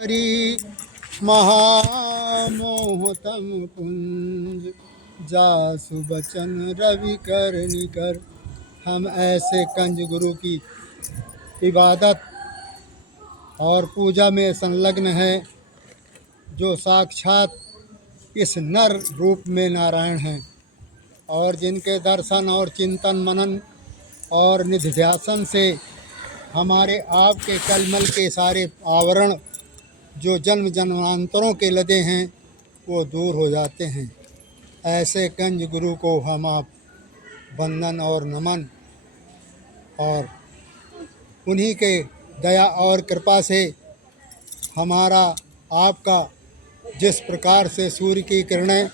हरि महामोहतम कुंज जासु बचन रवि कर निकर। हम ऐसे कंज गुरु की इबादत और पूजा में संलग्न हैं जो साक्षात इस नर रूप में नारायण हैं और जिनके दर्शन और चिंतन मनन और निधिध्यासन से हमारे आपके कलमल के सारे आवरण जो जन्म जन्मांतरों के लदे हैं वो दूर हो जाते हैं। ऐसे कंज गुरु को हम आप वंदन और नमन और उन्हीं के दया और कृपा से हमारा आपका जिस प्रकार से सूर्य की किरणें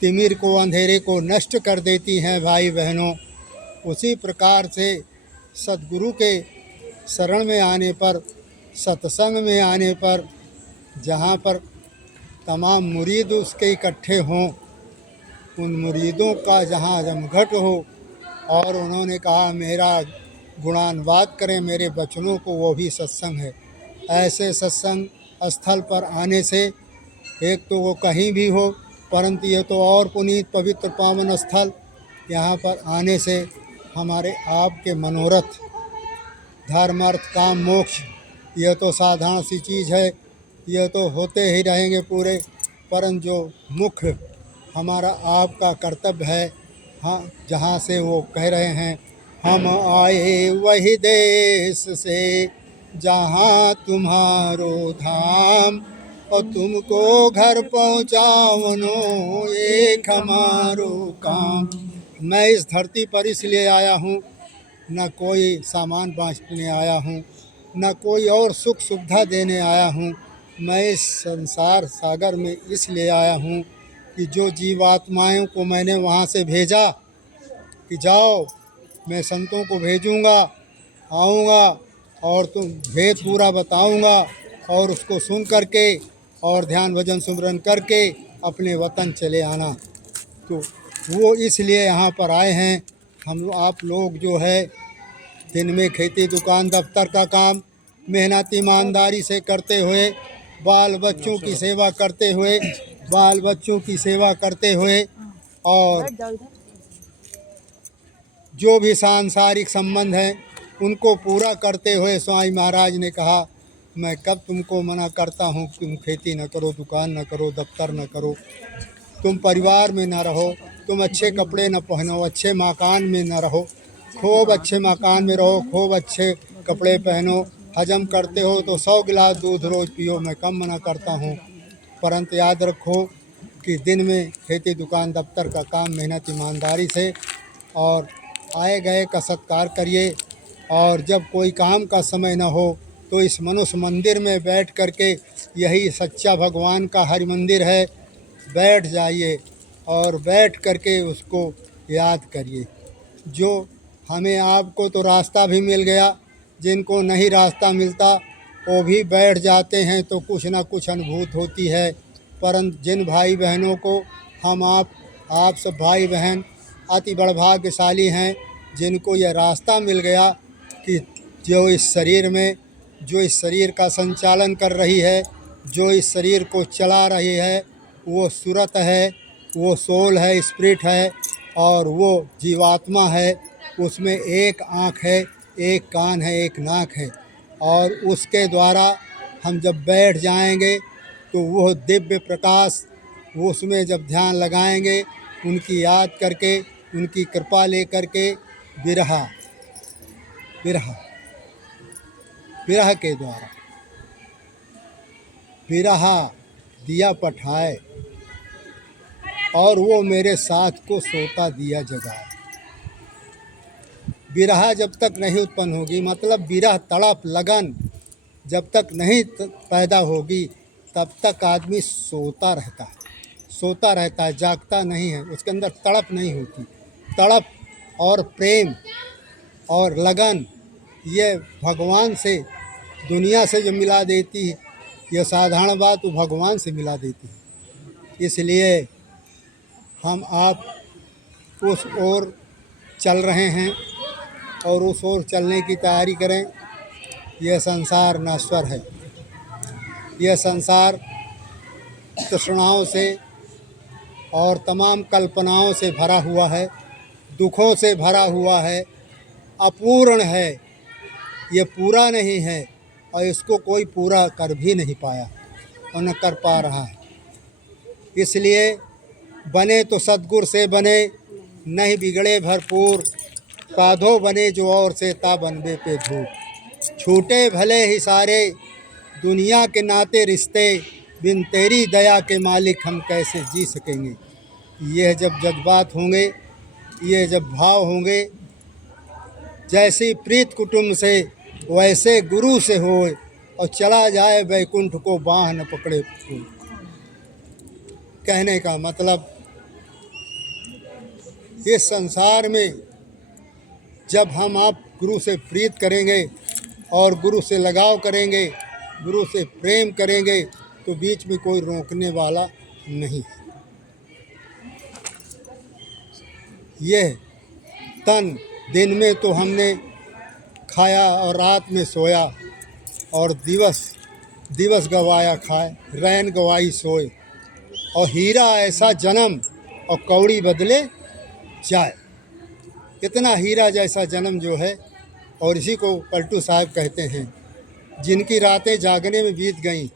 तिमिर को अंधेरे को नष्ट कर देती हैं भाई बहनों, उसी प्रकार से सद्गुरु के शरण में आने पर, सत्संग में आने पर, जहाँ पर तमाम मुरीद उसके इकट्ठे हों, उन मुरीदों का जहाँ जमघट हो और उन्होंने कहा मेरा गुणानुवाद करें मेरे वचनों को, वो भी सत्संग है। ऐसे सत्संग स्थल पर आने से एक तो वो कहीं भी हो, परंतु ये तो और पुनीत पवित्र पावन स्थल, यहाँ पर आने से हमारे आपके मनोरथ धर्म अर्थ काम मोक्ष यह तो साधारण सी चीज़ है, यह तो होते ही रहेंगे पूरे, परंतु जो मुख्य हमारा आपका कर्तव्य है, हाँ, जहाँ से वो कह रहे हैं हम आए वही देश से जहाँ तुम्हारो धाम और तुमको घर पहुँचावनो एक हमारो काम। मैं इस धरती पर इसलिए आया हूँ, न कोई सामान बांटने आया हूँ, न कोई और सुख सुविधा देने आया हूँ। मैं इस संसार सागर में इसलिए आया हूँ कि जो जीवात्माओं को मैंने वहाँ से भेजा कि जाओ, मैं संतों को भेजूँगा, आऊँगा और तुम भेद पूरा बताऊँगा और उसको सुन करके और ध्यान भजन सुमरन करके अपने वतन चले आना। तो वो इसलिए यहाँ पर आए हैं। हम आप लोग जो है दिन में खेती दुकान दफ्तर का काम मेहनत ईमानदारी से करते हुए, बाल बच्चों की सेवा करते हुए, और जो भी सांसारिक संबंध हैं उनको पूरा करते हुए स्वामी महाराज ने कहा मैं कब तुमको मना करता हूँ तुम खेती न करो, दुकान न करो, दफ्तर न करो, तुम परिवार में न रहो, तुम अच्छे कपड़े न पहनो, अच्छे मकान में न रहो, खूब अच्छे मकान में रहो, खूब अच्छे कपड़े पहनो, हजम करते हो तो 100 गिलास दूध रोज़ पियो, मैं कम मना करता हूँ। परंतु याद रखो कि दिन में खेती दुकान दफ्तर का काम मेहनत ईमानदारी से और आए गए का सत्कार करिए, और जब कोई काम का समय न हो तो इस मनुष्य मंदिर में बैठ करके, यही सच्चा भगवान का हरि मंदिर है, बैठ जाइए और बैठ करके उसको याद करिए। जो हमें आपको तो रास्ता भी मिल गया, जिनको नहीं रास्ता मिलता वो भी बैठ जाते हैं तो कुछ ना कुछ अनुभूत होती है। परंतु जिन भाई बहनों को हम आप सब भाई बहन अति बड़ भाग्यशाली हैं जिनको यह रास्ता मिल गया कि जो इस शरीर में, जो इस शरीर का संचालन कर रही है, जो इस शरीर को चला रही है, वो सूरत है, वो सोल है, स्पिरिट है और वो जीवात्मा है। उसमें एक आँख है, एक कान है, एक नाक है, और उसके द्वारा हम जब बैठ जाएंगे तो वह दिव्य प्रकाश, वो उसमें जब ध्यान लगाएंगे, उनकी याद करके, उनकी कृपा ले करके विरह के द्वारा विरह दिया पठाए और वो मेरे साथ को सोता दिया जगाए। विरह जब तक नहीं उत्पन्न होगी, मतलब विरह तड़प लगन जब तक नहीं पैदा होगी तब तक आदमी सोता रहता है, जागता नहीं है, उसके अंदर तड़प नहीं होती। तड़प और प्रेम और लगन ये भगवान से, दुनिया से जो मिला देती है, यह साधारण बात वो भगवान से मिला देती है। इसलिए हम आप उस ओर चल रहे हैं और उस ओर चलने की तैयारी करें। यह संसार नश्वर है, यह संसार तृष्णाओं से और तमाम कल्पनाओं से भरा हुआ है, दुखों से भरा हुआ है, अपूर्ण है, ये पूरा नहीं है और इसको कोई पूरा कर भी नहीं पाया और न कर पा रहा है। इसलिए बने तो सद्गुर से बने, नहीं बिगड़े भरपूर, साधो बने जो और से ता बनबे पे धूप। छूटे भले ही सारे दुनिया के नाते रिश्ते, बिन तेरी दया के मालिक हम कैसे जी सकेंगे। यह जब जज्बात होंगे, ये जब भाव होंगे, जैसी प्रीत कुटुंब से वैसे गुरु से होए, और चला जाए वैकुंठ को बाँह न पकड़े फूल। कहने का मतलब इस संसार में जब हम आप गुरु से प्रीत करेंगे और गुरु से लगाव करेंगे, गुरु से प्रेम करेंगे, तो बीच में कोई रोकने वाला नहीं है। यह तन दिन में तो हमने खाया और रात में सोया, और दिवस गवाया खाए, रैन गवाई सोए, और हीरा ऐसा जन्म और कौड़ी बदले जाए। इतना हीरा जैसा जन्म जो है, और इसी को पलटू साहब कहते हैं, जिनकी रातें जागने में बीत गईं,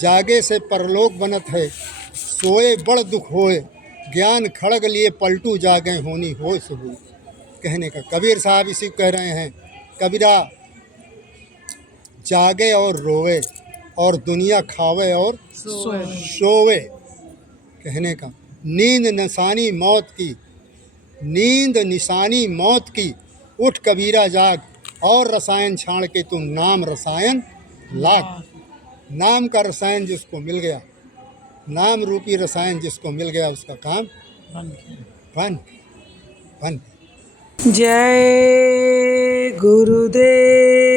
जागे से परलोक बनत है, सोए बड़ दुख होए, ज्ञान खड़ग लिए पलटू जागे होनी होय से हुई। कहने का कबीर साहब इसी कह रहे हैं, कबीरा जागे और रोवे और दुनिया खावे और सोवे। कहने का नींद निशानी मौत की, नींद निशानी मौत की, उठ कबीरा जाग, और रसायन छाड़ के तुम नाम रसायन लाग। नाम का रसायन जिसको मिल गया, नाम रूपी रसायन जिसको मिल गया, उसका काम बन। जय गुरुदेव।